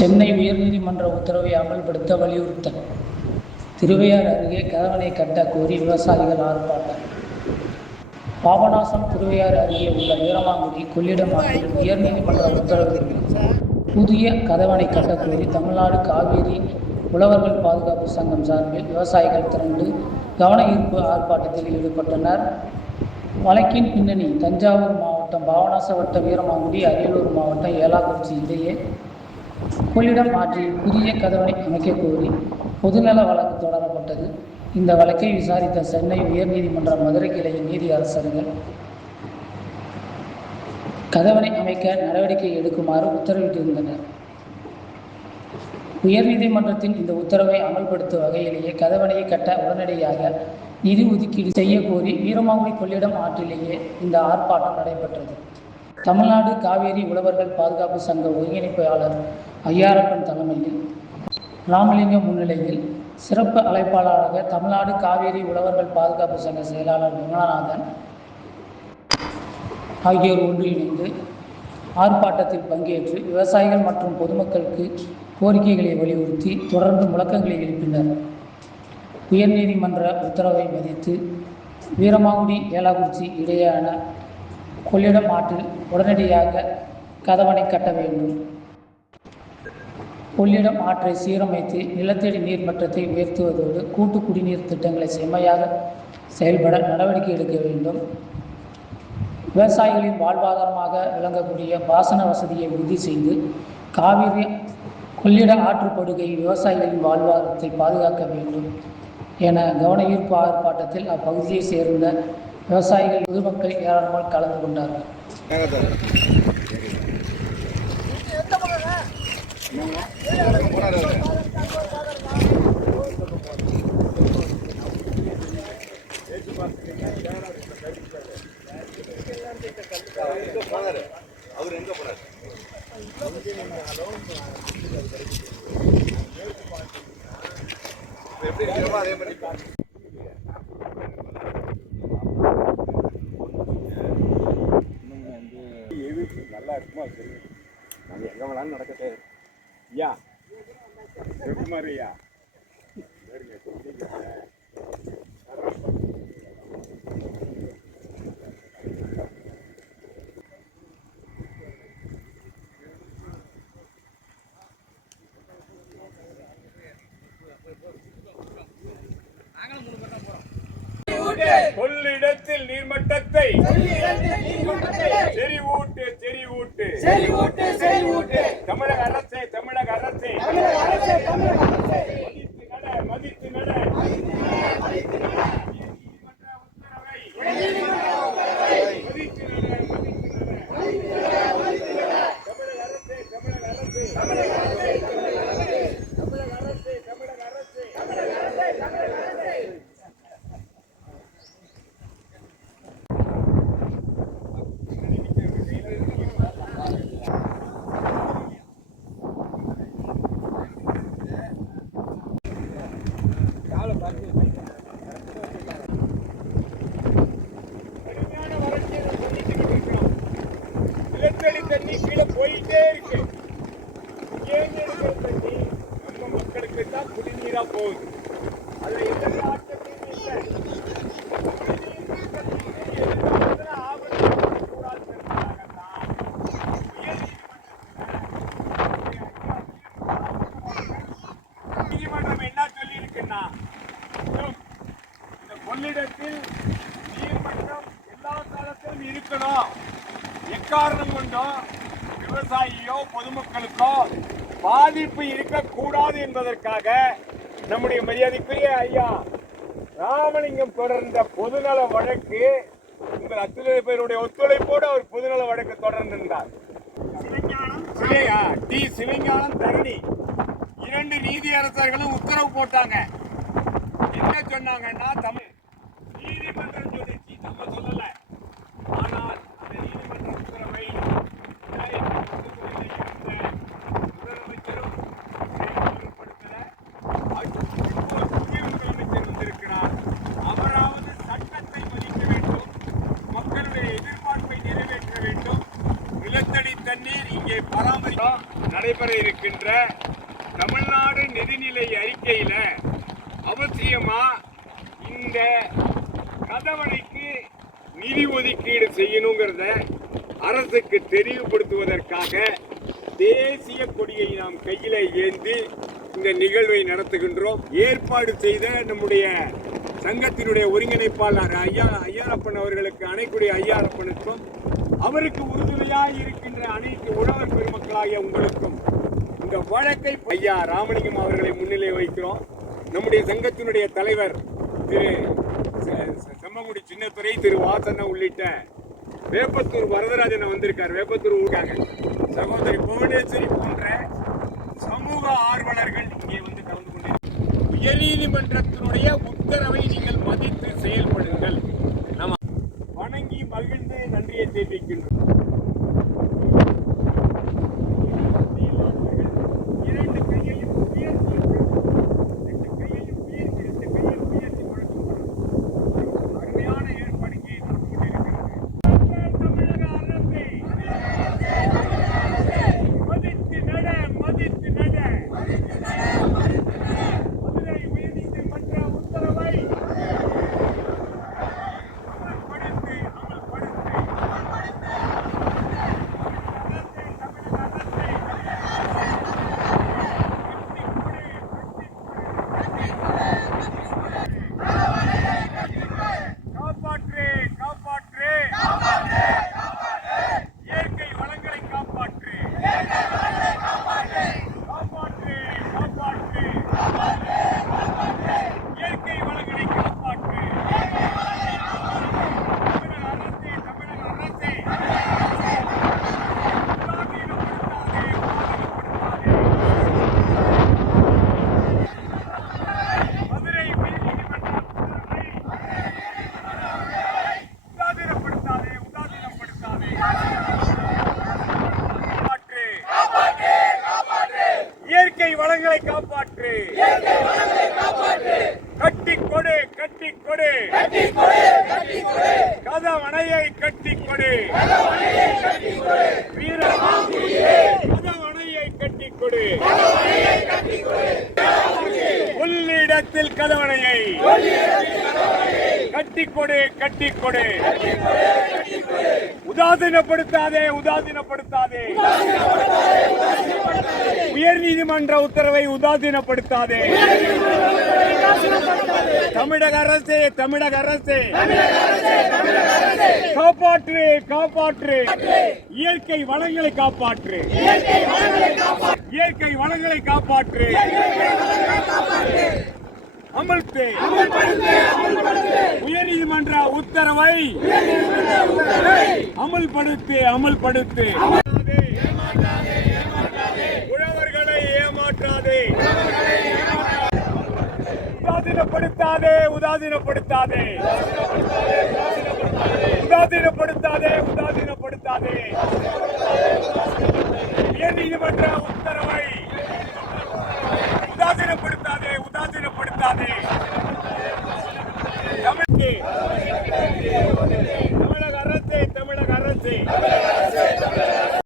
சென்னை உயர்நீதிமன்ற உத்தரவை அமல்படுத்த வலியுறுத்தல். திருவையாறு அருகே கதவணை கட்ட கோரி விவசாயிகள் ஆர்ப்பாட்டம். பாபநாசம் திருவையாறு அருகே உள்ள வீரமாங்குடி கொள்ளிடம் ஆற்றில் உயர்நீதிமன்ற உத்தரவின்படி புதிய கதவணை கட்ட கோரி தமிழ்நாடு காவேரி உழவர்கள் பாதுகாப்பு சங்கம் சார்பில் விவசாயிகள் திரண்டு கவன ஈர்ப்பு ஆர்ப்பாட்டத்தில் ஈடுபட்டனர். வழக்கின் பின்னணி: தஞ்சாவூர் மாவட்டம் பாபநாசம் வட்டம் வீரமாங்குடி, அரியலூர் மாவட்டம் ஏலாக்குறிச்சி இடையே கொள்ளிடம் ஆற்றில் புதிய கதவணை அமைக்க கோரி பொதுநல வழக்கு தொடரப்பட்டது. இந்த வழக்கை விசாரித்த சென்னை உயர்நீதிமன்ற மதுரை கிளையின் நீதியரசர்கள் கதவணை அமைக்க நடவடிக்கை எடுக்குமாறு உத்தரவிட்டிருந்தனர். உயர்நீதிமன்றத்தின் இந்த உத்தரவை அமல்படுத்தும் வகையிலேயே கதவணையை கட்ட உடனடியாக நிதி ஒதுக்கீடு செய்ய கோரி வீரமாங்குடி கொள்ளிடம் ஆற்றிலேயே இந்த ஆர்ப்பாட்டம் நடைபெற்றது. தமிழ்நாடு காவேரி உழவர்கள் பாதுகாப்பு சங்க ஒருங்கிணைப்பாளர் ஐயாரப்பன் தலைமையில், ராமலிங்கம் முன்னிலையில், சிறப்பு அழைப்பாளராக தமிழ்நாடு காவேரி உழவர்கள் பாதுகாப்பு சங்க செயலாளர் விமலநாதன் ஆகியோர் ஒன்றிணைந்து ஆர்ப்பாட்டத்தில் பங்கேற்று விவசாயிகள் மற்றும் பொதுமக்களுக்கு கோரிக்கைகளை வலியுறுத்தி தொடர்ந்து முழக்கங்களை எழுப்பினர். உயர்நீதிமன்ற உத்தரவை மதித்து வீரமாங்குடி ஏலாக்குறிச்சி இடையேயான கொள்ளிடம் ஆற்றில் உடனடியாக கதவணை கட்ட வேண்டும், கொள்ளிடம் ஆற்றை சீரமைத்து நிலத்தடி நீர் மட்டத்தை உயர்த்துவதோடு கூட்டு குடிநீர் திட்டங்களை செம்மையாக செயல்பட நடவடிக்கை எடுக்க வேண்டும், விவசாயிகளின் வாழ்வாதாரமாக விளங்கக்கூடிய பாசன வசதியை உறுதி செய்து காவிரி கொள்ளிட ஆற்றுப்படுகை விவசாயிகளின் வாழ்வாதாரத்தை பாதுகாக்க வேண்டும் என கவன ஈர்ப்பு ஆர்ப்பாட்டத்தில் அப்பகுதியை சேர்ந்த விவசாயிகள், பொதுமக்கள் ஏராளமாக கலந்து கொண்டார்கள். அவர் எங்க போனார்? எப்படி இருக்கிறோமோ அதே மாதிரி எது நல்லா இருக்குமோ அது தெரியும். நாங்கள் எங்கே வேணாலும் நடக்கட்டே. ஐயா எப்படி ஐயா கொள்ளிடத்தில் நீர்மட்டத்தை செறிவூட்டு தமிழக அரசே மதித்து நட நிலத்தடி தண்ணி கீழே போயிட்டே இருக்கு. இங்கே இருக்கிற தண்ணி நம்ம மக்களுக்கு தான் குடிநீரா போகுது. அதுல எந்த ஆட்டத்தையும் நீதிமன்றம் என்ன சொல்லி இருக்குன்னா, இந்த கொள்ளிடத்தில் நீர்மட்டம் எல்லா காலத்திலும் இருக்கணும், எக்காரணம் கொண்டும் விவசாயியோ பொதுமக்களுக்கோ பாதிப்பு இருக்கக்கூடாது என்பதற்காக நம்முடைய மரியாதைக்குரிய ஐயா ராமலிங்கம் தொடர்ந்த பொதுநல வழக்கு, உங்கள் அத்தனை பேருடைய ஒத்துழைப்போடு அவர் பொதுநல வழக்கு தொடர்ந்திருந்தார். டி சிவஞானம், தரணி 2 நீதியரசர்களும் உத்தரவு போட்டாங்க. என்ன சொன்னாங்கன்னா, தமிழ் நீதிமன்றம் சொல்லிச்சு, நம்ம சொல்லல. ஆனால் அந்த நீதிமன்ற உத்தரவை முதலமைச்சரும் முதலமைச்சர் வந்திருக்கிறார். அவராவது சட்டத்தை மதிக்க வேண்டும், மக்களுடைய எதிர்பார்ப்பை நிறைவேற்ற வேண்டும். நிலத்தடி தண்ணீர் தண்ணீர் இங்கே நடைபெற இருக்கின்ற தமிழ்நாடு நிதிநிலை அறிக்கையில அவசியமா இந்த கதவணைக்கு நிதி ஒதுக்கீடு செய்யணுங்கிறத அரசுக்கு தெரிவுபடுத்துவதற்காக தேசிய கொடியை நாம் கையில ஏந்தி இந்த நிகழ்வை நடத்துகின்றோம். ஏற்பாடு செய்த நம்முடைய சங்கத்தினுடைய ஒருங்கிணைப்பாளர் ஐயாரப்பன் அவர்களுக்கு அணைக்குடி ஐயாரப்பனுக்கும் அவருக்கு உறுதுணையாய் இருக்கின்ற அனைத்து உழவர் பெருமக்களாகிய உங்களுக்கும் இந்த வழக்கை ஐயா ராமலிங்கம் அவர்களை முன்னிலை வைக்கிறோம். நம்முடைய சங்கத்தினுடைய தலைவர் திரு செம்மங்குடி சின்னத்துறை, திரு வாசன உள்ளிட்ட வேப்பத்தூர் வரதராஜன் வந்திருக்கார். வேப்பத்தூர் ஊருக்காங்க சகோதரி புவனேஸ்வரி போன்ற சமூக ஆர்வலர்கள் இங்கே வந்து கலந்து கொண்டிருக்கிறார். உயர்நீதிமன்றத்தினுடைய உத்தரவை நீங்கள் மதித்து செயல்படுங்கள். நாம் வணங்கி மகிழ்ந்து நன்றியை தெரிவிக்கின்றோம். வளங்களை காப்பாற்று, கட்டி கொடு, கட்டி கொடு, கதவணையை கட்டி கொடு, கதவணையை கட்டி கொடு, உள்ளிடத்தில் கதவணையை கட்டி கொடு, கட்டி கொடு, உதாசீனப்படுத்தாதே, உதாசீனப்படுத்தாதே, உயர் நீதிமன்ற உத்தரவை உதாசீனப்படுத்தாதே. தமிழக அரசே, தமிழக அரசே, காப்பாற்று, காப்பாற்று, இயற்கை வளங்களை காப்பாற்று, இயற்கை வளங்களை காப்பாற்று, அமல்பே, உயர் நீதிமன்ற உத்தரவை அமல்படுத்து, அமல்படுத்து. உழவர்களை ஏமாற்றாதே, உதாசீனப்படுத்தாதே, உதாசீனப்படுத்தாதே, உதாசீனப்படுத்தாதே, உதாசீனப்படுத்தாதே.